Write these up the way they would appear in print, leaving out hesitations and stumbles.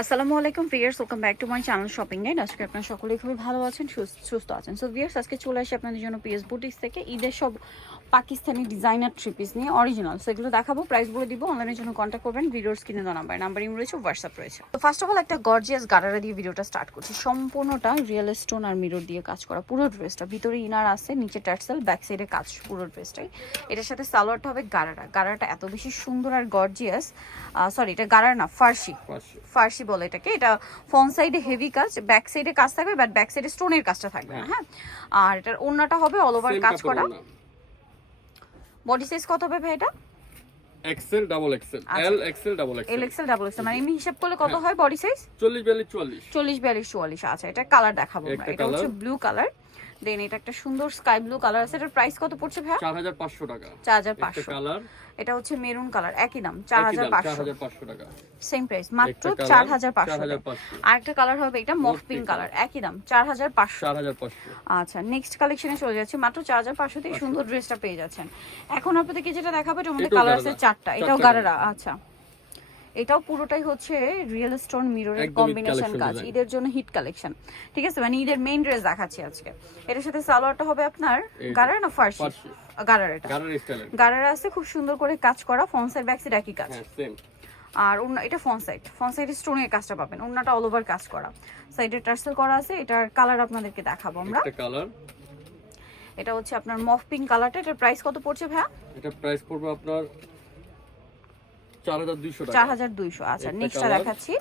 আসসালামু আলাইকুম viewers, welcome back to my channel shopping guide. আজকে আপনারা সকলেই খুবই ভালো আছেন, সুস্থ আছেন। সো ভিউয়ার্স, আজকে চলে আসি আপনাদের জন্য পিএস বুটিক্স থেকে ঈদের সব পাকিস্তানি ডিজাইনার থ্রি পিস নিয়ে অরিজিনাল। সো এগুলো দেখাবো, প্রাইস বলে দিব। অনলাইনের জন্য কন্ট্যাক্ট করবেন, ভিডিওর স্ক্রিনে দেওয়া নাম্বার রয়েছে, হোয়াটসঅ্যাপ রয়েছে। তো ফার্স্ট অফ অল একটা গর্জিয়াস গারারা দিয়ে ভিডিওটা স্টার্ট করছি। সম্পূর্ণটা রিয়েল স্টোন আর মিরর দিয়ে কাজ করা পুরো ড্রেসটা। ভিতরে ইনার আছে, নিচে টার্সেল, ব্যাক সাইডে কাজ পুরো ড্রেসটাই। এটার সাথে সালোয়ারটা হবে গারাটা এত বেশি সুন্দর আর গর্জিয়াস। সরি, এটা গারার না, ফার্সি বলে এটাকে। এটা ফ্রন্ট সাইডে হেভি কাজ, ব্যাক সাইডে কাজ থাকবে, বাট ব্যাক সাইডে স্টোনের কাজটা থাকবে না। হ্যাঁ, আর এটার ওড়নাটা হবে অল ওভার কাজ করা। বডি সাইজ কত হবে ভাই এটা? XL double XL, L XL double XL, L XL double XL, মানে এমনি হিসাব করলে কত হয় বডি সাইজ? 40 42 44, 40 42 44। আচ্ছা, এটা কালার দেখাবো আমরা। এটা হচ্ছে ব্লু কালার, দেন এটা একটা সুন্দর স্কাই ব্লু কালার আছে। এটার প্রাইস কত পড়ছে ভাই? 4500 টাকা। 4500 কালার। এটা হচ্ছে মেরুন কালার, একই দাম 4500 টাকা। সেম প্রাইস, মাত্র 4500। আরেকটা কালার হবে এটা মফ পিঙ্ক কালার, একই দাম 4500। আচ্ছা, নেক্সট কালেকশনে চলে যাচ্ছি। মাত্র 4500 তে সুন্দর ড্রেসটা পেয়ে যাচ্ছেন। এখন আপনাদেরকে যেটা দেখাবো এটার মধ্যে কালার আছে 4টা। এটাও গারারা। আচ্ছা, এটাও পুরোটাই হচ্ছে রিয়েল স্টোন মিররের কম্বিনেশন কাজ, ঈদের জন্য হিট কালেকশন। ঠিক আছে, মানে ঈদের মেইন ড্রেস দেখাচ্ছি আজকে। এটার সাথে সালোয়ারটা হবে আপনার গারারা না ফার্সি? গারারা। এটা গারারা আছে, খুব সুন্দর করে কাজ করা, ফ্রন্ট সাইড ব্যাক সাইড একই কাজ। আর এটা ফ্রন্ট সাইডে স্টোনের কাজটা পাবেন। ওন্নাটা অল ওভার কাজ করা, সাইডে টার্সেল করা আছে। এটার কালার আপনাদেরকে দেখাবো আমরা। এটা হচ্ছে আপনার মফ পিঙ্ক কালারটা। এটার প্রাইস কত পড়ছে ভাইয়া? এটা প্রাইস পড়বে আপনার 4200 টাকা। 4200। আচ্ছা, নেক্সটটা দেখাচ্ছি।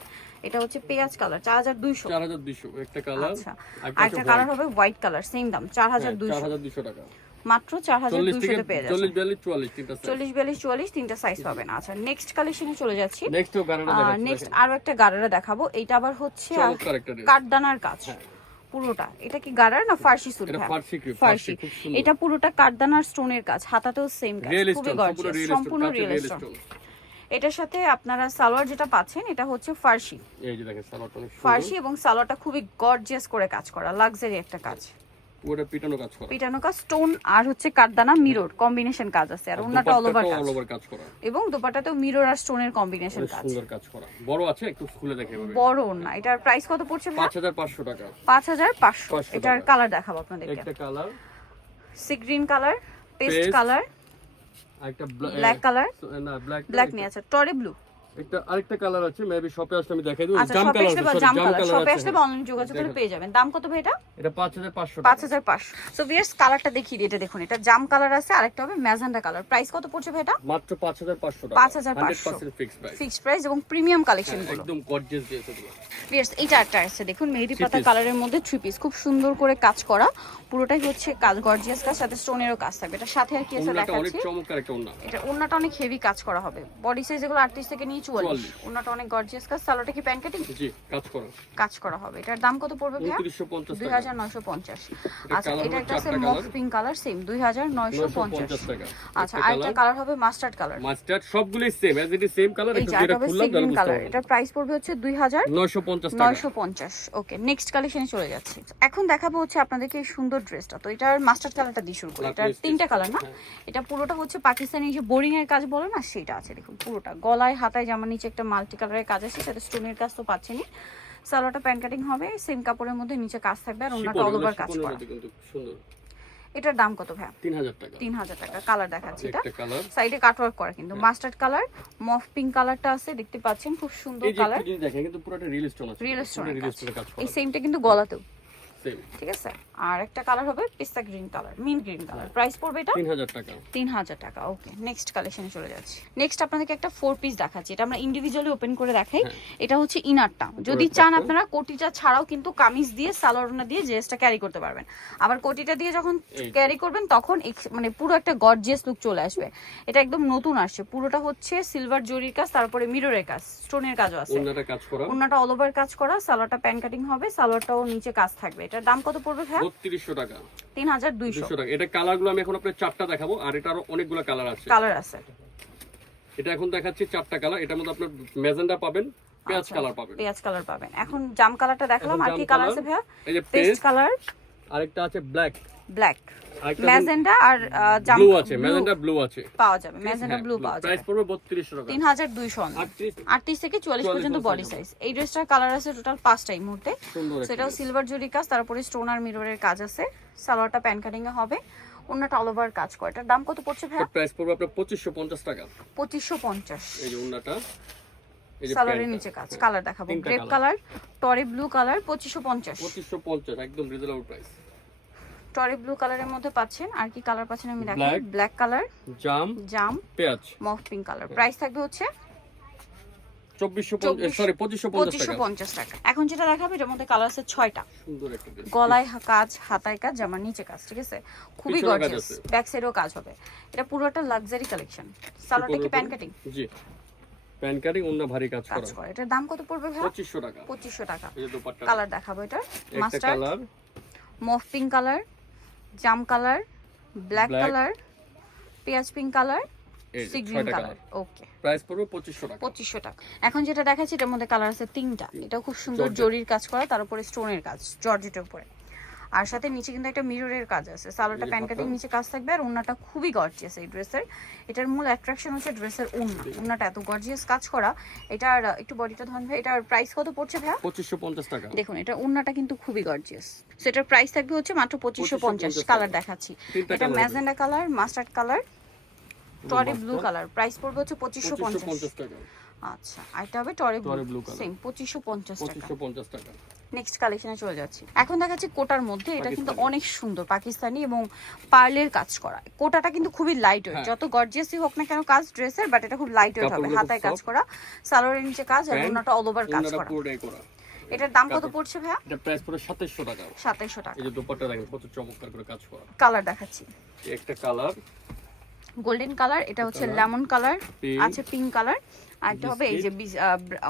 এটা হচ্ছে পেঁয়াজ কালার, 4200 একটা কালার। আচ্ছা, আরেকটা কালার হবে হোয়াইট কালার, সেম দাম 4200 টাকা। মাত্র 4200 তে পেয়ে যাচ্ছেন। 40 42 44 তিনটা সাইজ। 40 42 44 তিনটা সাইজ পাবেন। আচ্ছা, নেক্সট কালেকশনে চলে যাচ্ছি। নেক্সটও গারারা দেখাচ্ছি। নেক্সট আরো একটা গারারা দেখাবো। এটা আবার হচ্ছে কাঠদানার কাজ পুরোটা। এটা কি গারার না ফার্সি সুট? এটা ফার্সি। এটা পুরোটা কাঠদানার স্টোনের কাজ, হাতাতেও সেম কাজ, খুবই গর্জিয়াস, সম্পূর্ণ রিয়েল স্টোন। এটার সাথে আপনারা সালোয়ার যেটা পাচ্ছেন এটা হচ্ছে ফার্সি। এই যে দেখেন সালোয়ারটা অনেক সুন্দর। ফার্সি এবং সালোয়ারটা খুবই গর্জিয়াস করে কাজ করা, লাক্সারি একটা কাজ। পুরো পিটানো কাজ স্টোন আর হচ্ছে কাঠদানা মিরর কম্বিনেশন কাজ আছে। আর ওন্নাটা অল ওভার কাজ করা, এবং দোপাট্টাতেও মিরর আর স্টোনের কম্বিনেশন কাজ, সুন্দর কাজ করা। বড় আছে, একটু খুলে দেখে এভাবে। বড় ওন্না। এটার প্রাইস কত পড়ছে? 5500 টাকা। 5500। এটার কালার দেখাবো আপনাদেরকে। একটা colour sea green colour, paste colour, একটা ব্ল্যাক কালার, না ব্ল্যাক নিয়ে আছে, টরে ব্লু। আরেকটা কালার আছে, মেবি শপে আসলে আমি দেখাই দেব। জাম কালার শপে আসলে অনলাইন যোগাযোগ করে পেয়ে যাবেন। দাম কত ভাই এটা? এটা 5500 টাকা। 5500। সো ভিউয়ার্স, কালারটা দেখিয়ে দিই। এটা দেখুন, এটা জাম কালার আছে, আরেকটা হবে ম্যাজেন্ডা কালার। প্রাইস কত পড়ছে ভাই এটা? মাত্র 5500 টাকা। 5500 ফিক্সড প্রাইস এবং প্রিমিয়াম কালেকশন গুলো একদম গর্জিয়াস দিয়েছে এগুলো। ভিউয়ার্স, এইটা একটা আছে দেখুন, মেহেদি পাতা কালারের মধ্যে থ্রি পিস, খুব সুন্দর করে কাজ করা, পুরোটাই হচ্ছে কাজ, গর্জিয়াস কাজ, সাথে স্টোনেরও কাজ থাকবে। এটা সাথে আর কি আছে দেখাচ্ছি। অনেক চমৎকার একটা ওন্না। এটা ওন্নাটা অনেক হেভি কাজ করা হবে। বডি সাইজ এগুলো 38 থেকে নিয়ে 44। ওন্নাটা অনেক গর্জিয়াস কাজ। সালোয়ারটা কি প্যান্ট কাটিং? জি, কাজ করা হবে। এটার দাম কত পড়বে ভাইয়া? 2950। আচ্ছা, এটা একটা আছে মফ পিঙ্ক কালার, সেম 2950 টাকা। আচ্ছা, আরেকটা কালার হবে মাস্টার্ড কালার। সবগুলোই same, as it is same colour. একটু যেটা খুললাম তাহলে বুঝতে পারবেন। এটার প্রাইস পড়বে হচ্ছে 2950 টাকা। 950। ওকে, নেক্সট কালেকশনে চলে যাচ্ছি। এখন দেখাবো হচ্ছে আপনাদেরকে এই সুন্দর ড্রেসটা। তো এটার মাস্টার্ড কালারটা দিয়ে শুরু করি। এটার তিনটা কালার না? এটা পুরোটা হচ্ছে পাকিস্তানি যে বোরিং এর কাজ বলে না, সেটা আছে দেখুন। পুরোটা গলায় হাতায় জামার নিচে একটা মাল্টি কালারের কাজ আছে, সাথে স্টোনের কাজ তো পাচ্ছেনই। সালোয়ারটা প্যান্ট কাটিং হবে, সেম কাপড়ের মধ্যে নিচে কাজ থাকবে, আর ওনাটা অল ওভার কাজ করা। সুন্দর। এটার দাম কত ভাই? 3000 টাকা। 3000 টাকা। কালার দেখাচ্ছি। এটা সাইডে কাটওয়ার্ক করা, কিন্তু মাস্টার্ড কালার, মফ পিঙ্ক কালারটা আছে, দেখতে পাচ্ছেন, খুব সুন্দর কালার। এই যে দেখেন, কিন্তু পুরোটা রিয়েল স্টোন আছে। রিয়েল স্টোনের কাজ করা। এই সেমটা কিন্তু গলাতেও সেম। ঠিক আছে। আর একটা কালার হবে পিস্তা green colour, mint green colour. Price পড়বে এটা 3000 টাকা। 3000 টাকা। ওকে, নেক্সট কালেকশনে চলে যাচ্ছি। নেক্সট আপনাদেরকে একটা 4 পিস দেখাচ্ছি। এটা আমরা ইন্ডিভিজুয়ালি ওপেন করে দেখাই। এটা হচ্ছে ইনারটা। যদি চান আপনারা কোটিটা ছাড়াও কিন্তু কামিজ দিয়ে, সালোয়ারনা দিয়ে ড্রেসটা ক্যারি করতে পারবেন। আবার কোটিটা দিয়ে যখন ক্যারি করবেন তখন মানে পুরো একটা গর্জিয়াস লুক চলে আসবে। এটা একদম নতুন আসছে। পুরোটা হচ্ছে সিলভার জরির কাজ, তারপরে মিররের কাজ, স্টোনের কাজও আছে। ওন্নাটা অল ওভার কাজ করা, সালোয়ারটা প্যান্ট কাটিং হবে, সালোয়ারটাও নিচে কাজ থাকবে। এটার দাম কত পড়বে ভাই? 3200 টাকা। 3200 টাকা। এটা কালারগুলো আমি এখন আপনাদের চারটা দেখাবো, আর এটা আরো অনেকগুলো কালার আছে। এটা এখন দেখাচ্ছি চারটা কালার। এটার মধ্যে আপনার ম্যাজেন্ডা পাবেন, পেঁয়াজ কালার পাবেন। এখন জাম কালারটা দেখালাম, আর কি কালার আছে ভাইয়া? এই যে পেস্ট কালার, আরেকটা আছে ব্ল্যাক ব্ল্যাক ম্যাজেন্ডা আর জাম ব্লু আছে, ম্যাজেন্ডা ব্লু আছে, পাওয়া যাবে, ম্যাজেন্ডা ব্লু পাওয়া যাবে। প্রাইস পড়বে 3200 টাকা, 3200, 38 থেকে 44 পর্যন্ত বডি সাইজ। এই ড্রেসটার কালার আছে টোটাল 5টা এই মুহূর্তে। সেটাও সিলভার জরি কাজ, তারপরে স্টোন আর মিররের কাজ আছে। সালোয়ারটা প্যান কাটিং এ হবে, ওন্নাটা অল ওভার কাজ করে। এটার দাম কত পড়ছে ভাই? প্রাইস পড়বে আপনার 2550 টাকা। 2550। এই যে ওন্নাটা, এই যে সালোয়ারের নিচে কাজ। কালার দেখাবো, গ্রেপ কালার, টরি ব্লু কালার, 2550। 2550 একদম রিজনেবল প্রাইস। টরি ব্লু কালারের মধ্যে পাচ্ছেন। আর কি কালার পাচ্ছেন আমি দেখাই, ব্ল্যাক কালার, জাম, পেঁয়াজ, মফ পিঙ্ক কালার। প্রাইস থাকবে হচ্ছে 2550 টাকা। এখন যেটা দেখাবো এটার মধ্যে কালার আছে 6টা। সুন্দর একটা ড্রেস, গলায় কাজ, হাতায় কাজ, জামার নিচে কাজ, ঠিক আছে? খুবই গর্জিয়াস। ব্যাক সাইডেও কাজ হবে। এটা পুরোটা লাক্সারি কালেকশন। সালোয়ারটা কি প্যান কাটিং? জি, প্যান কাটিং, ওন্না ভারী কাজ করা। এটার দাম কত পড়বে ভাই? 2500 টাকা। 2500 টাকা। এই যে দোপাট্টা, কালার দেখাবো। এটা mustard colour, mauve pink colour, জাম কালার, ব্ল্যাক কালার, পেঁয়াজ pink colour, sea green colour. Okay, price পড়বে 2500 টাকা। 2500 টাকা। এখন যেটা দেখাচ্ছি এটার মধ্যে কালার আছে 3টা। এটা খুব সুন্দর জরির কাজ করা, তার উপরে স্টোনের কাজ, জর্জেটের উপরে। আর সাথে নিচে কিন্তু একটা মিররের কাজ আছে। সালোয়ারটা প্যান কাটিং, নিচে কাজ থাকবে। আর ওন্নাটা খুবই গর্জিয়াস এই ড্রেসের। এটার মূল অ্যাট্রাকশন হচ্ছে ড্রেসের ওন্না। ওন্নাটা এত গর্জিয়াস কাজ করা। এটার একটু বডিটা ধরুন ভাই, এটার প্রাইস কত পড়ছে ভাই? 2550 টাকা। দেখুন, এটা ওন্নাটা কিন্তু খুবই গর্জিয়াস। সেটার প্রাইস থাকবে হচ্ছে মাত্র 2550। কালার দেখাচ্ছি, এটা ম্যাজেন্ডা কালার, মাস্টার্ড কালার, টরি ব্লু কালার। প্রাইস পড়বে হচ্ছে 2550 টাকা। আচ্ছা, এটা হবে টরি ব্লু, সেম 2550 টাকা। 2550 টাকা। নেক্সট কালেকশনে চলে যাচ্ছি। এখন দেখাচ্ছি কোটার মধ্যে। এটা কিন্তু অনেক সুন্দর, পাকিস্তানি এবং পার্লের কাজ করা। কোটাটা কিন্তু খুবই লাইট ওয়েট, যত গর্জিয়াসই হোক না কেন কাজ ড্রেসের, বাট এটা খুব লাইট ওয়েট হবে। হাতায় কাজ করা, সালোয়ারের নিচে কাজ, আর ওন্নাটা অল ওভার কাজ করা। এটার দাম কত পড়ছে ভাইয়া? এটা প্রাইস পড়ে 2700 টাকা। 2700 টাকা। এই যে দোপাট্টা দেখেন কত চমৎকার করে কাজ করা। কালার দেখাচ্ছি, একটা কালার গোল্ডেন কালার, এটা হচ্ছে লেমন কালার, আছে পিঙ্ক কালার, আর এটা হবে এই যে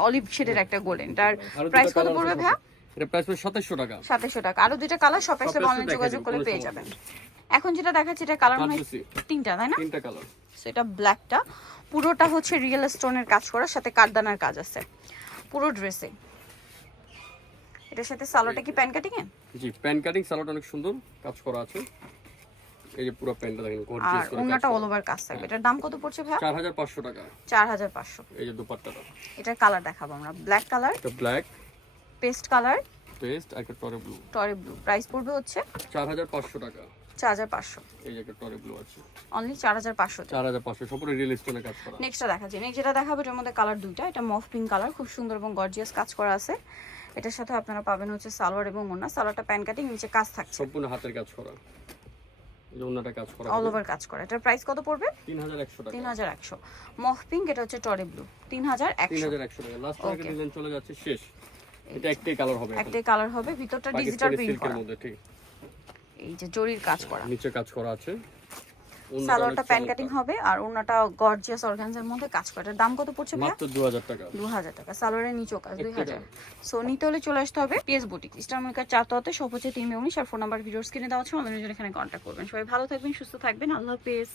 অলিভ শেডের একটা গোল্ডেন। তার প্রাইস কত পড়বে ভাইয়া? এটা প্রাইস পড়ে 2700 টাকা। 2700 টাকা। আরো দুইটা কালার শপে এসে অনলাইন যোগাযোগ করে পেয়ে যাবেন। এখন যেটা দেখাচ্ছি এটা কালার মানে 3টা, তাই না? 3টা কালার। সেটা ব্ল্যাকটা পুরোটা হচ্ছে রিয়েল স্টোনের কাজ করা, সাথে কাঠদানার কাজ আছে পুরো ড্রেসে। এটার সাথে সালোয়ারটা কি প্যান কাটিং এ? জি, প্যান কাটিং, সালোয়ারটা অনেক সুন্দর কাজ করা আছে। এই যে পুরো প্যান্টটা দেখেন গর্জিয়াস করে। আর ওন্নাটা অল ওভার কাজ থাকবে। এটার দাম কত পড়ছে ভাই? 4500 টাকা। 4500। এই যে দোপাট্টাটা, এটার কালার দেখাবো আমরা। ব্ল্যাক কালার, এটা ব্ল্যাক, পেস্ট কালার, পেস্ট, আর একটা টরে ব্লু। টরে ব্লু। প্রাইস পড়বে হচ্ছে 4500 টাকা। 4500। এই যে একটা টরে ব্লু আছে, অনলি 4500। 4500 সম্পূর্ণ রিয়েল স্টোনে কাজ করা। নেক্সটটা দেখাচ্ছি। নেক্সট যেটা দেখাবো এটার মধ্যে কালার দুইটা। এটা মফ পিঙ্ক কালার, খুব সুন্দর এবং গর্জিয়াস কাজ করা আছে। এটার সাথে আপনারা পাবেন হচ্ছে সালোয়ার এবং ওন্না। সালোয়ারটা প্যান কাটিং, নিচে কাজ থাকছে, সম্পূর্ণ হাতের কাজ করা। এই যে ওন্নাটা কাজ করা, অল ওভার কাজ করা। এটার প্রাইস কত পড়বে? 3100 টাকা। 3100। মফ পিঙ্ক, এটা হচ্ছে টরি ব্লু, 3100। 3100 টাকা। লাস্ট টাকা ডিজাইন চলে যাচ্ছে, শেষ। এটা একটাই কালার হবে, একটাই কালার হবে। ভিতরটা ডিজিটাল প্রিন্ট করা, মধ্যে ঠিক এই যে জরির কাজ করা, নিচে কাজ করা আছে। সালোয়ারটা প্যান কাটিং হবে, আর ওন্নাটা গর্জিয়াস অর্গানজার মধ্যে কাজ করা। এটার দাম কত পড়ছে ভাই? মাত্র 2000 টাকা। 2000 টাকা। সালোয়ারের নিচেও কাজ 2000। সো নিতে হলে চলে আসতে হবে পিএস বুটিক, ইস্টার্ন মার্কেট 4 তলাতে, সব হচ্ছে 3 19। আর ফোন নাম্বার ভিডিওর স্ক্রিনে দেওয়া আছে, আমাদের এখানে কন্ট্যাক্ট করবেন। সবাই ভালো থাকবেন, সুস্থ থাকবেন। আল্লাহ হাফেজ।